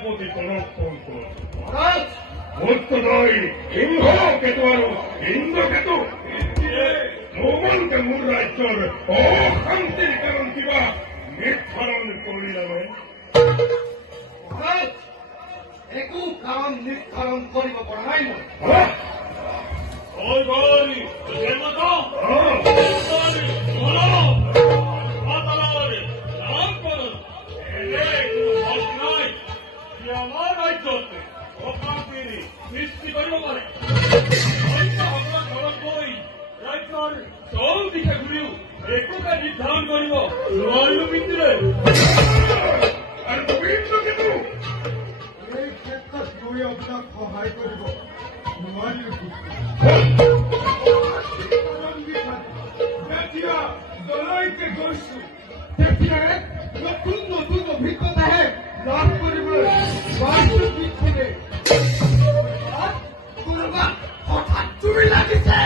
সেনাপতি সমৰ্থন কৰো। মূৰ্তদয় সিংহকেতু আৰু ইন্দ্ৰকেতু মোগলকে মোৰ ৰাজ্যৰ অশান্তিৰ কাৰণ কিবা নিৰ্ধাৰণ কৰিলে একো কাৰণ নিৰ্ধাৰণ কৰিব পৰা নাই আমাৰ ৰাজ্যত অশান্তিৰ সৃষ্টি কৰিব পাৰে। আপোনাৰ ঘৰত গৈ ৰাজ্যৰ চৌদিশে ঘূৰিও একোকে নিৰ্ধাৰণ কৰিব নোৱাৰিলো পিতৃৰে। আৰু গোবিন্দকেতু এই ক্ষেত্ৰত মই আপোনাক সহায় কৰিব নোৱাৰিলো। যেতিয়া জলৈকে গৈছো তেতিয়া নতুন নতুন অভিজ্ঞতাহে লাভ কৰিবলৈ বাৰটো পিছনে কোনোবা হঠাৎ চুৰি লাগিছে।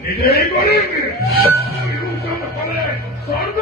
নিজেই কৰিম হলে স্বৰ্গ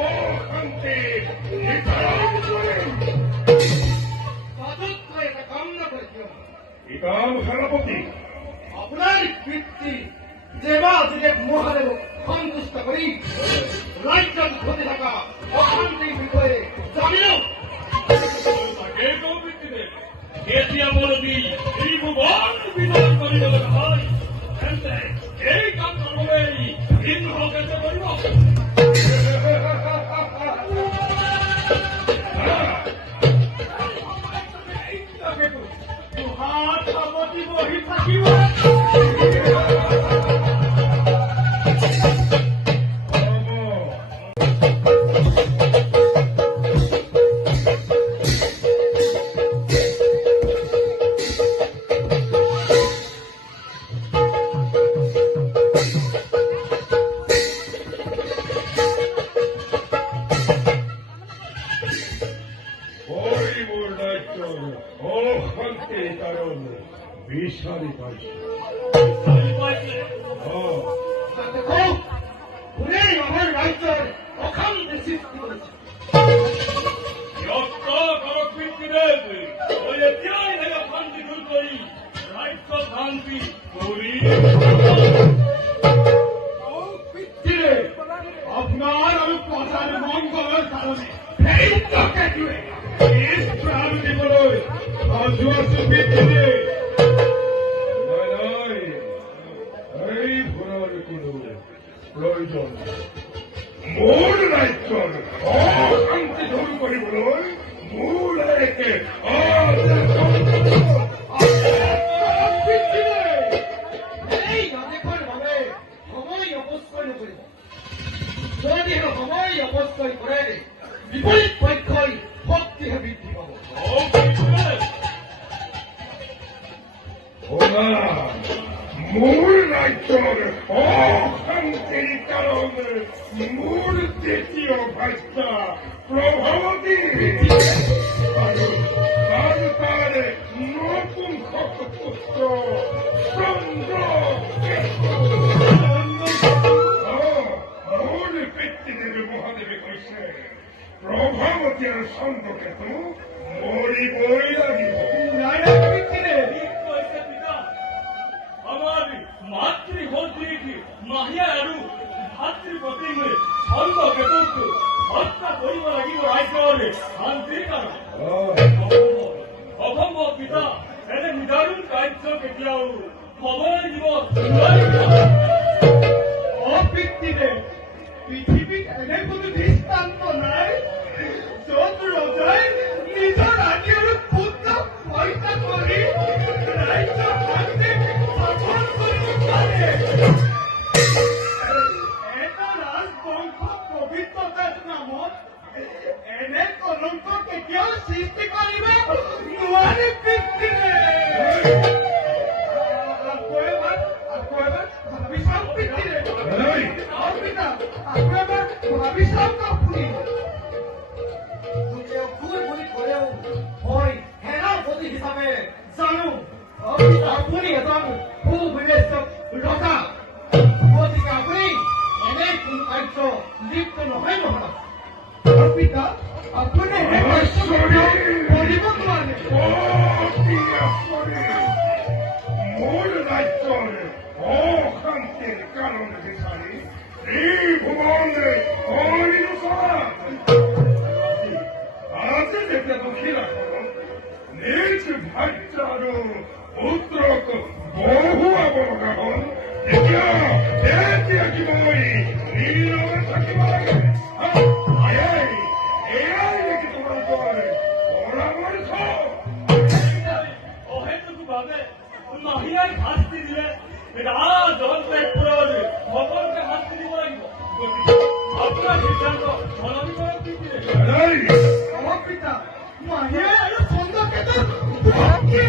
অশান্তি নিৰ্ধাৰণ কৰিম। ইকাম সেনাপতি আপোনাৰ পিতৃ দেৱাদিদেৱ মহাদেৱক সন্তুষ্ট কৰি ৰাজ্যত ঘটি থকা অশান্তিৰ বিষয়ে জানিলো। এতিয়া বলবি এই ভুৱন বিধান কৰিবলৈ হয় তেন্তে এই কাম কৰিবলৈ সিংহকেতু কৰিব। হাত সাৱটি বহি থাকিব। অশান্তিৰ কাৰণ বিচাৰি পাইছো। কোনে আমাৰ ৰাজ্যৰ অশান্তি সৃষ্টি কৰিছে? এতিয়াই শান্তি দূৰ কৰি ৰাজ্য শান্তি কৰি আপোনাৰ আৰু প্ৰজাৰ মংগলৰ কাৰণে প্ৰাণ দিবলৈ সাজু আছো পিতৃ। এই ঘোঁৰাৰ কোনো প্ৰয়োজন মোৰ ৰাজ্যৰ অশান্তি দূৰ কৰিবলৈ মোৰ একে এই আদেশৰ বাবে সময় অপচয় নকৰিব। যদি সময় অপচয় কৰে বিপৰীত পক্ষই শক্তিহে বৃদ্ধি পাব। মোৰ ৰাজ্যৰ অশান্তিৰ কাৰণে মোৰ দ্বিতীয় ভাষা প্ৰভাৱতী আৰু তাৰ নতুন পুত্ৰ মোৰ পিতৃদেৱে মহাদেৱে কৈছে প্ৰভাৱতী আৰু চন্দ্ৰকেতু মৰিবই লাগিব। আমাৰ মাতৃভদ্ৰীক মাহিয়া আৰু ভাতৃপতিক চন্দ্ৰকেতুক হত্যা কৰিব লাগিব ৰাজ্যৰ শান্তিৰ কাৰণে। অসম্ভৱ পিতা, এনে নিদাৰুণ কাৰ্য কেতিয়াও সময় দিব অপিতৃদেৱ, পৃথিৱীত এনে কোনো দৃষ্টান্ত নাই য'ত ৰজাই নিজৰ ৰাজ্য আৰু সৃষ্টি কৰিব নোৱাৰে পিতৃৰে। আকৌ এবাৰ ভাবি চাওক পিতৃৰে। চাওক পিতা, আকৌ এবাৰ ভাবি চাওক আপুনি। লোকে ভুল বুলি ক'লেও মই সেনাপতি হিচাপে জানো আপুনি এজন সুবিবেচক ৰজা, গতিকে আপুনি এনে কোনো কাৰ্য লিপ্ত নহয় মহাৰাজ। আৰু পিতা, আপুনি সেই কাৰ্য কৰিব নোৱাৰে। মোৰ ৰাজ্যৰ অশান্তিৰ কাৰণ বিচাৰি এই ভুৱনে আজি যেতিয়া দক্ষিণাখনত নিজ ভাৰ্য আৰু পুত্ৰক বহুৱাব লগা হ'ল, এতিয়া কি মই নীৰৱে থাকিব লাগে? এয়াই নেকি তোমালোকৰ পৰামৰ্শ? অহেতুকভাৱে মহিলাই শাস্তি দিলে ৰাজপুৰৰ সকলোকে শাস্তি দিব লাগিব। গতিকে আপোনাৰ সিদ্ধান্ত সলনি কৰক পিতৃৰে। চাওক পিতা, মাহিয়ে আৰু চন্দ্ৰকেতুৰ ভক্তি।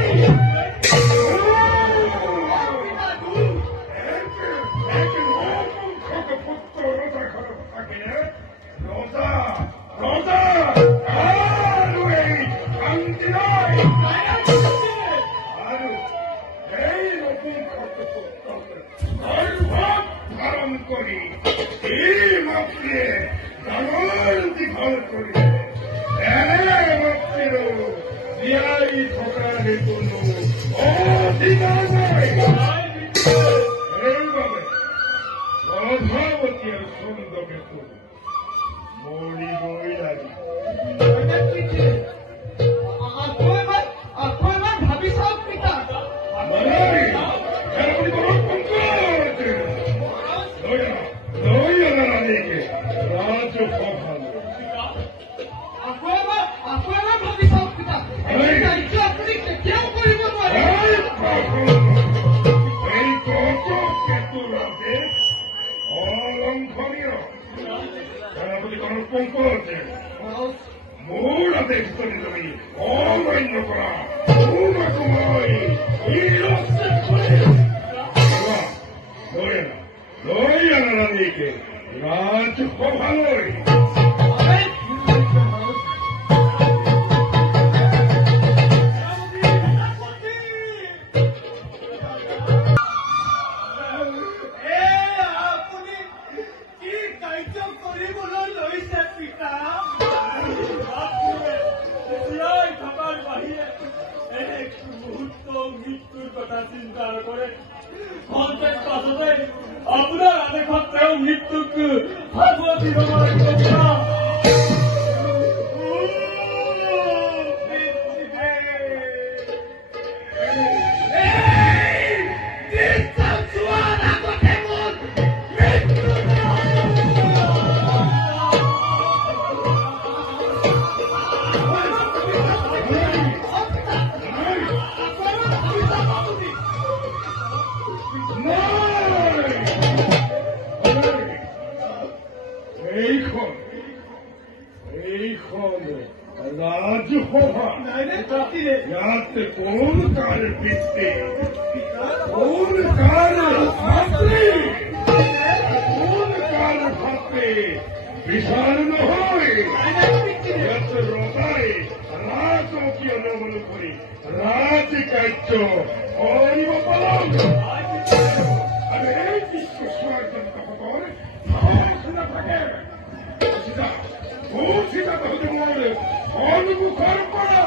মৰিবই লাগিব। আকৌ এবাৰ ভাবি চাওক পিতা। আকৌ এবাৰ ভাবি চাওক পিতা। এই কাৰ্য আপুনি কেতিয়াও কৰিব নোৱাৰে। অলংঘনীয় সেনাপতিগণৰ পংক আছে। মোৰ আদেশ কৰি তুমি অমান্য কৰা। তোমাকো মই লৈ আনা ৰাণীকে ৰাজসভালৈ। আপুনি কি কাৰ্য কৰিবলৈ লৈছে পিতা? জীয়াই থকাৰ বাহিৰে এক মুহূৰ্ত মৃত্যুৰ কথা চিন্তা নকৰে। খন্তেক পাছতে আপোনাৰ আদেশত তেওঁ মৃত্যুক ভাগৱত দিব লাগিব। এইখন ৰাজসভা। ইয়াতে কোন কাৰ পিতৃ, কোন কাৰ ভাতৃ, কোন কাৰ ভাতৃ বিচাৰ নহয়। ইয়াতে ৰজাই ৰাজকীয় নিয়ম অনুসৰি ৰাজকাৰ্য কৰিব পালন। আৰু এই বিশ্বস্বাৰ জনতাসকল নাথাকে। চিন্তা সন্মুখৰ পৰা